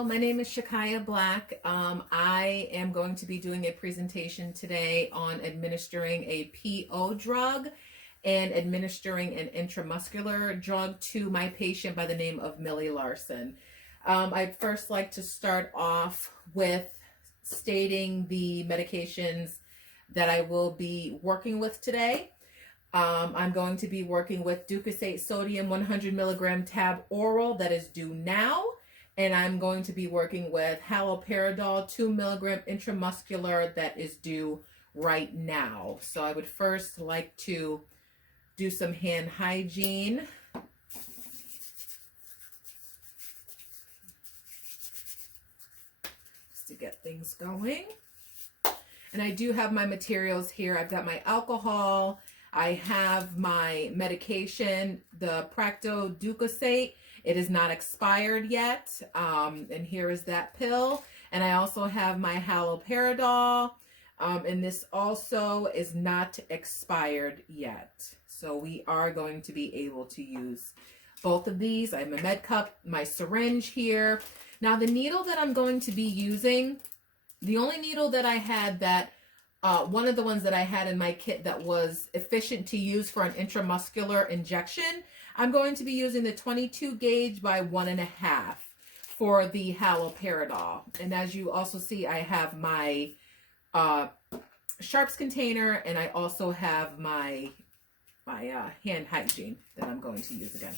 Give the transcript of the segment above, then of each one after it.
Hello, my name is Shakaya Black. I am going to be doing a presentation today on administering a PO drug and administering an intramuscular drug to my patient by the name of Millie Larson. I'd first like to start off with stating the medications that I will be working with today. I'm going to be working with Ducosate sodium 100 milligram tab oral that is due now. And I'm going to be working with haloperidol 2 milligram intramuscular that is due right now. So I would first like to do some hand hygiene. Just to get things going. And I do have my materials here. I've got my alcohol. I have my medication, the Practo Ducosate. It is not expired yet, and here is that pill. And I also have my haloperidol, and this also is not expired yet. So we are going to be able to use both of these. I have my med cup, my syringe here. Now the needle that I'm going to be using, the only needle that I had that, one of the ones that I had in my kit that was efficient to use for an intramuscular injection, I'm going to be using the 22 gauge by 1.5 for the haloperidol. And as you also see, I have my sharps container, and I also have my hand hygiene that I'm going to use again.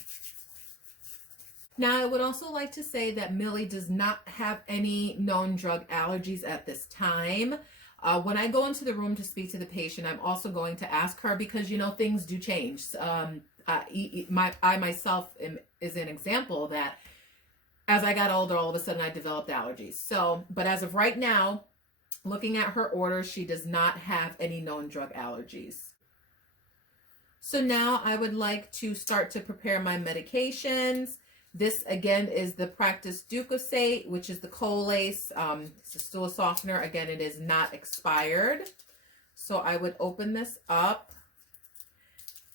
Now, I would also like to say that Millie does not have any known drug allergies at this time. When I go into the room to speak to the patient, I'm also going to ask her because, you know, things do change. I myself is an example that as I got older, all of a sudden I developed allergies. So, but as of right now, looking at her order, she does not have any known drug allergies. So now I would like to start to prepare my medications. This again is the Practice Ducosate, which is the Colace. It's a stool softener. Again, it is not expired. So I would open this up.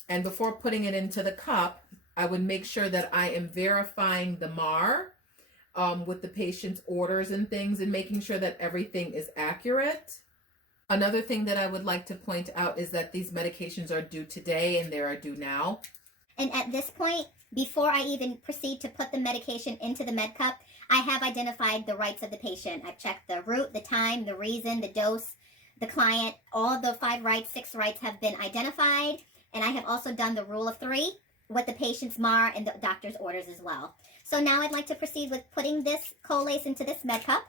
And before putting it into the cup, I would make sure that I am verifying the MAR with the patient's orders and things and making sure that everything is accurate. Another thing that I would like to point out is that these medications are due today and they are due now. And at this point, before I even proceed to put the medication into the med cup, I have identified the rights of the patient. I've checked the route, the time, the reason, the dose, the client. All of the 5 rights, 6 rights have been identified. And I have also done the rule of 3 with the patient's MAR and the doctor's orders as well. So now I'd like to proceed with putting this Colace into this med cup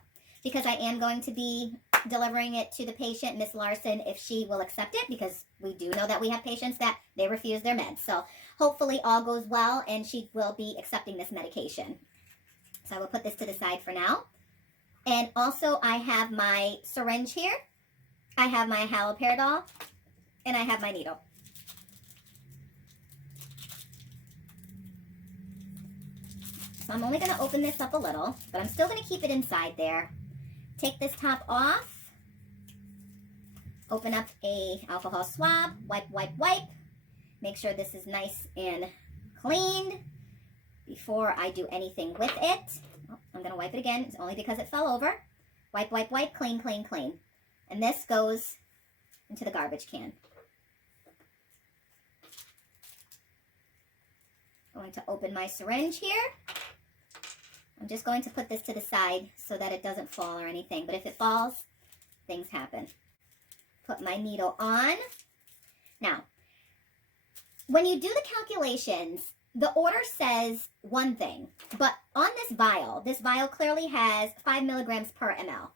because I am going to be delivering it to the patient, Miss Larson, if she will accept it, because we do know that we have patients that they refuse their meds. So hopefully all goes well and she will be accepting this medication. So I will put this to the side for now. And also I have my syringe here. I have my haloperidol and I have my needle. So I'm only going to open this up a little, but I'm still going to keep it inside there. Take this top off. Open up a alcohol swab. Wipe, wipe, wipe. Make sure this is nice and cleaned before I do anything with it. Oh, I'm going to wipe it again. It's only because it fell over. Wipe, wipe, wipe. Clean, clean, clean. And this goes into the garbage can. Going to open my syringe here. I'm just going to put this to the side so that it doesn't fall or anything. But if it falls, things happen. Put my needle on. Now, when you do the calculations, the order says one thing. But on this vial clearly has 5 milligrams per ml.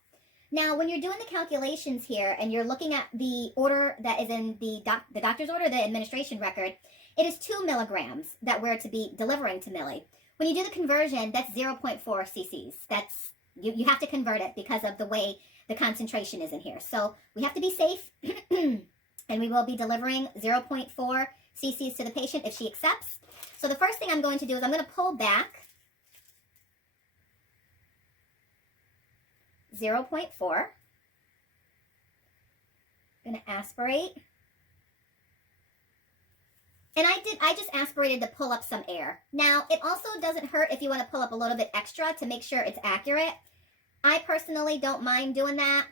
Now, when you're doing the calculations here and you're looking at the order that is in the doctor's order, the administration record, it is 2 milligrams that we're to be delivering to Millie. When you do the conversion, that's 0.4 cc's. That's you have to convert it because of the way the concentration is in here. So we have to be safe, and we will be delivering 0.4 cc's to the patient if she accepts. So the first thing I'm going to do is I'm going to pull back 0.4. I'm going to aspirate. And I just aspirated to pull up some air. Now, it also doesn't hurt if you want to pull up a little bit extra to make sure it's accurate. I personally don't mind doing that,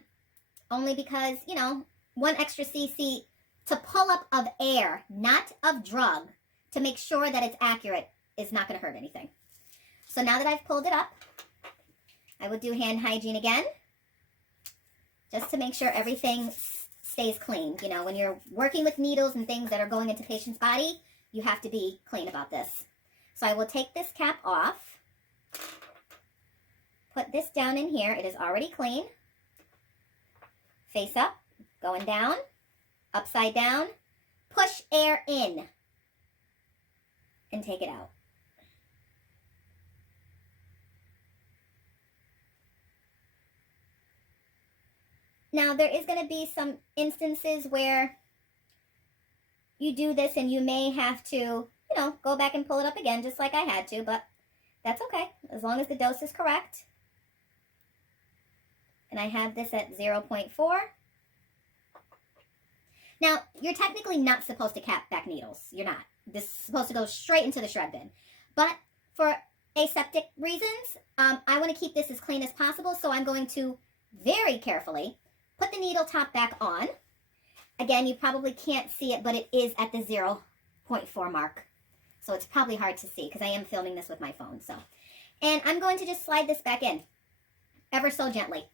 only because, you know, 1 extra cc to pull up of air, not of drug, to make sure that it's accurate is not going to hurt anything. So now that I've pulled it up, I will do hand hygiene again, just to make sure everything stays clean. You know, when you're working with needles and things that are going into patient's body, you have to be clean about this. So I will take this cap off, put this down in here. It is already clean. Face up, going down, upside down, push air in, and take it out. Now, there is going to be some instances where you do this and you may have to, you know, go back and pull it up again, just like I had to, but that's okay, as long as the dose is correct. And I have this at 0.4. Now, you're technically not supposed to cap back needles. You're not. This is supposed to go straight into the shred bin. But for aseptic reasons, I want to keep this as clean as possible, so I'm going to very carefully put the needle top back on. Again, you probably can't see it, but it is at the 0.4 mark. So it's probably hard to see because I am filming this with my phone. So, and I'm going to just slide this back in ever so gently.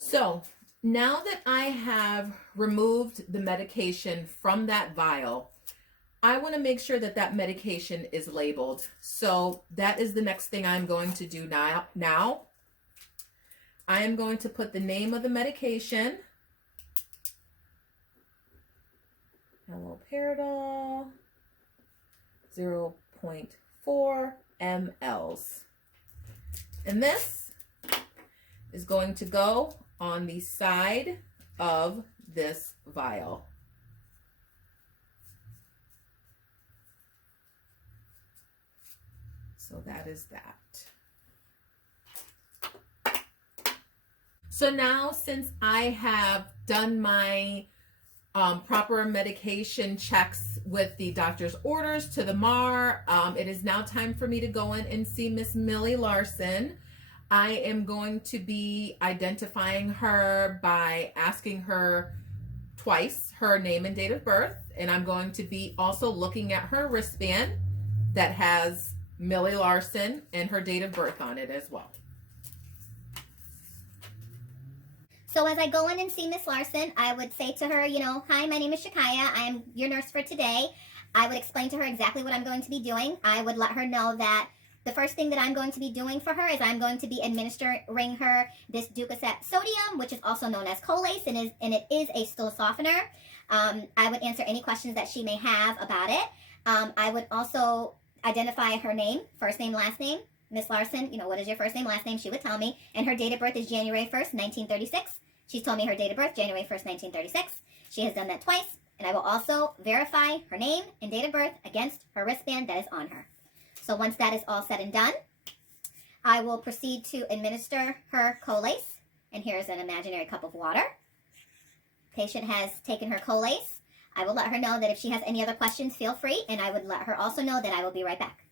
So now that I have removed the medication from that vial, I want to make sure that that medication is labeled. So that is the next thing I'm going to do now. I am going to put the name of the medication, haloperidol, 0.4 mLs. And this is going to go on the side of this vial. So that is that. So now, since I have done my proper medication checks with the doctor's orders to the MAR, it is now time for me to go in and see Miss Millie Larson. I am going to be identifying her by asking her twice her name and date of birth, and I'm going to be also looking at her wristband that has Millie Larson and her date of birth on it as well. So as I go in and see Miss Larson, I would say to her, you know, hi, my name is Shakaya. I am your nurse for today. I would explain to her exactly what I'm going to be doing. I would let her know that the first thing that I'm going to be doing for her is I'm going to be administering her this Ducosat sodium, which is also known as Colace, and it is a stool softener. I would answer any questions that she may have about it. I would also identify her name, first name, last name. Miss Larson, you know, what is your first name, last name? She would tell me. And her date of birth is January 1st, 1936. She's told me her date of birth, January 1st, 1936. She has done that twice. And I will also verify her name and date of birth against her wristband that is on her. So once that is all said and done, I will proceed to administer her Colace. And here's an imaginary cup of water. Patient has taken her Colace. I will let her know that if she has any other questions, feel free. And I would let her also know that I will be right back.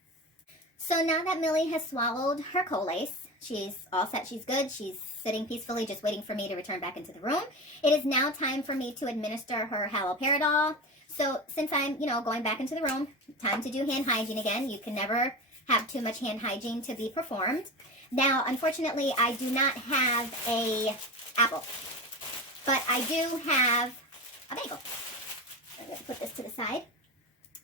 So now that Millie has swallowed her Colace, she's all set, she's good, she's sitting peacefully just waiting for me to return back into the room. It is now time for me to administer her haloperidol. So since I'm, you know, going back into the room, time to do hand hygiene again. You can never have too much hand hygiene to be performed. Now, unfortunately, I do not have a apple, but I do have a bagel. I'm going to put this to the side.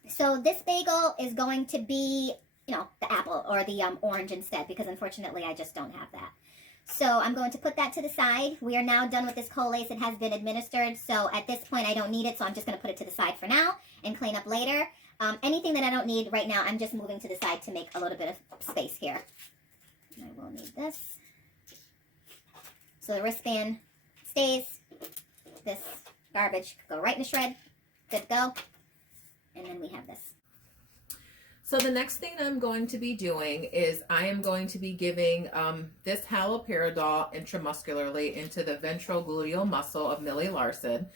So this bagel is going to be, you know, the apple or the orange instead, because unfortunately I just don't have that. So I'm going to put that to the side. We are now done with this Colace. It has been administered, so at this point I don't need it, so I'm just going to put it to the side for now and clean up later. Anything that I don't need right now, I'm just moving to the side to make a little bit of space here. I will need this. So the wristband stays. This garbage could go right in the shred. Good to go. And then we have this. So the next thing I'm going to be doing is I am going to be giving this haloperidol intramuscularly into the ventrogluteal muscle of Millie Larson.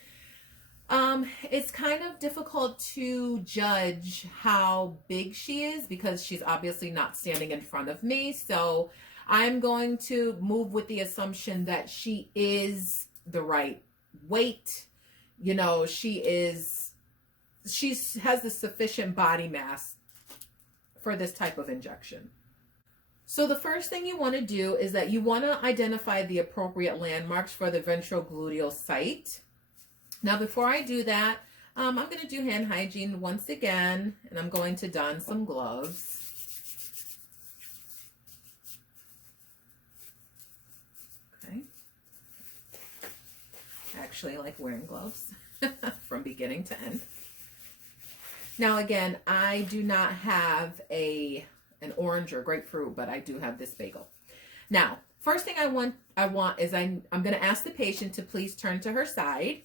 It's kind of difficult to judge how big she is because she's obviously not standing in front of me. So I'm going to move with the assumption that she is the right weight. You know, she has the sufficient body mass for this type of injection. So the first thing you want to do is that you want to identify the appropriate landmarks for the ventrogluteal site. Now, before I do that, I'm going to do hand hygiene once again, and I'm going to don some gloves. Okay. I actually like wearing gloves from beginning to end. Now, again, I do not have an orange or grapefruit, but I do have this bagel. Now, first thing I want is I'm going to ask the patient to please turn to her side.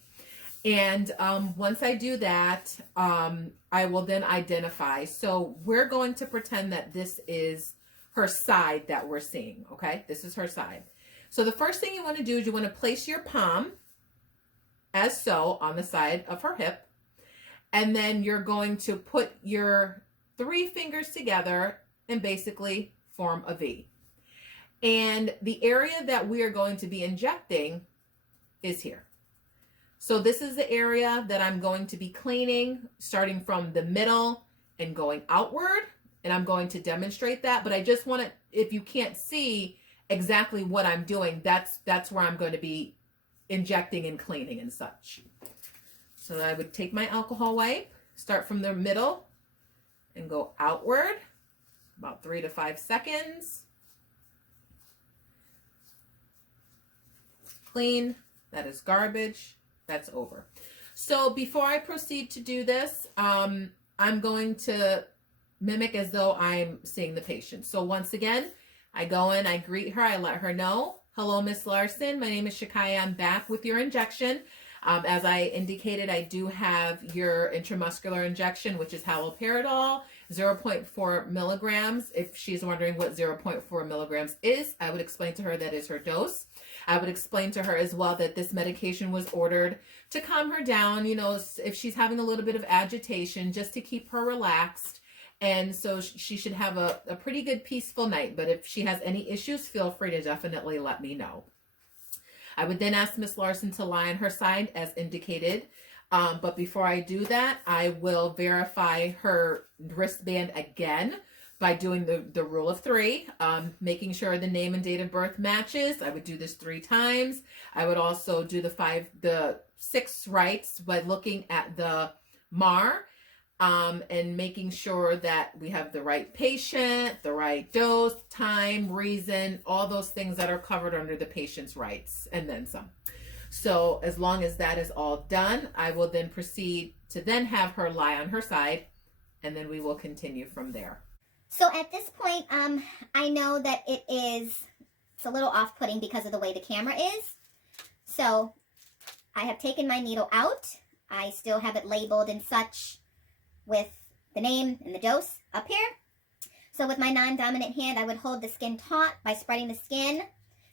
And once I do that, I will then identify. So we're going to pretend that this is her side that we're seeing, okay? This is her side. So the first thing you want to do is you want to place your palm, as so, on the side of her hip. And then you're going to put your 3 fingers together and basically form a V. And the area that we are going to be injecting is here. So this is the area that I'm going to be cleaning, starting from the middle and going outward. And I'm going to demonstrate that. But I just want to, if you can't see exactly what I'm doing, that's where I'm going to be injecting and cleaning and such. So I would take my alcohol wipe, start from the middle, and go outward, about 3 to 5 seconds. Clean, that is garbage. That's over. So before I proceed to do this, I'm going to mimic as though I'm seeing the patient. So once again, I go in, I greet her, I let her know, hello, Miss Larson, my name is Shakaya, I'm back with your injection. As I indicated, I do have your intramuscular injection, which is haloperidol, 0.4 milligrams. If she's wondering what 0.4 milligrams is, I would explain to her that is her dose. I would explain to her as well that this medication was ordered to calm her down, you know, if she's having a little bit of agitation, just to keep her relaxed. And so she should have a pretty good peaceful night. But if she has any issues, feel free to definitely let me know. I would then ask Miss Larson to lie on her side as indicated. But before I do that, I will verify her wristband again by doing the rule of 3, making sure the name and date of birth matches. I would do this 3 times. I would also do the 6 rights by looking at the MAR and making sure that we have the right patient, the right dose, time, reason, all those things that are covered under the patient's rights, and then some. So as long as that is all done, I will then proceed to then have her lie on her side, and then we will continue from there. So at this point, I know that it's a little off-putting because of the way the camera is. So I have taken my needle out. I still have it labeled and such with the name and the dose up here. So with my non-dominant hand, I would hold the skin taut by spreading the skin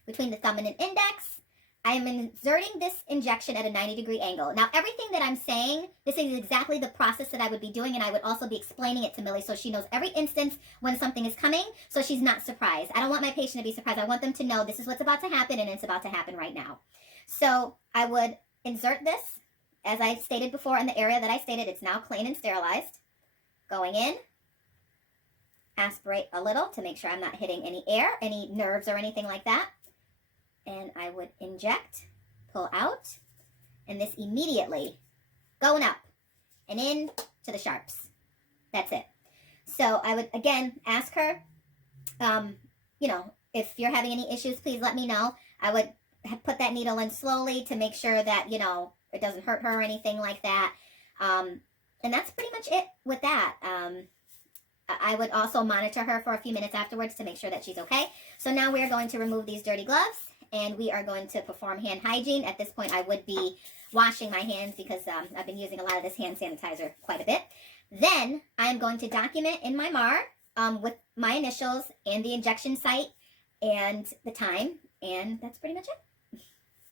between the thumb and an index. I am inserting this injection at a 90-degree angle. Now, everything that I'm saying, this is exactly the process that I would be doing, and I would also be explaining it to Millie so she knows every instance when something is coming, so she's not surprised. I don't want my patient to be surprised. I want them to know this is what's about to happen, and it's about to happen right now. So I would insert this, as I stated before, in the area that I stated. It's now clean and sterilized. Going in, aspirate a little to make sure I'm not hitting any air, any nerves or anything like that. And I would inject, pull out, and this immediately going up and in to the sharps. That's it. So I would, again, ask her, you know, if you're having any issues, please let me know. I would put that needle in slowly to make sure that, you know, it doesn't hurt her or anything like that. And that's pretty much it with that. I would also monitor her for a few minutes afterwards to make sure that she's okay. So now we're going to remove these dirty gloves, and we are going to perform hand hygiene. At this point, I would be washing my hands because I've been using a lot of this hand sanitizer quite a bit. Then I'm going to document in my MAR with my initials and the injection site and the time, and that's pretty much it.